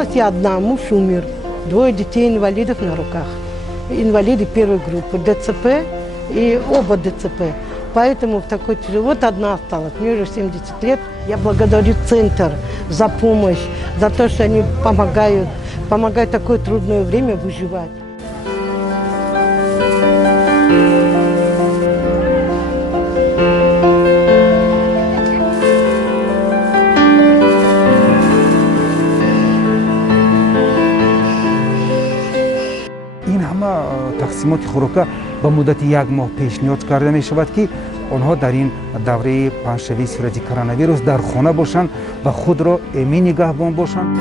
Осталась я одна, муж умер. 2 детей инвалидов на руках. Инвалиды первой группы, ДЦП и оба ДЦП. Поэтому в такой вот одна осталась, мне уже 70 лет. Я благодарю центр за помощь, за то, что они помогают в такое трудное время выживать. این همه تقسیمات خوراک با مدت 1 ماه پیشنهاد کرده می شود که آنها در این دوره پنجشنبه سوزی کرونا ویروس در خانه باشند و خود را امن نگهبان باشند.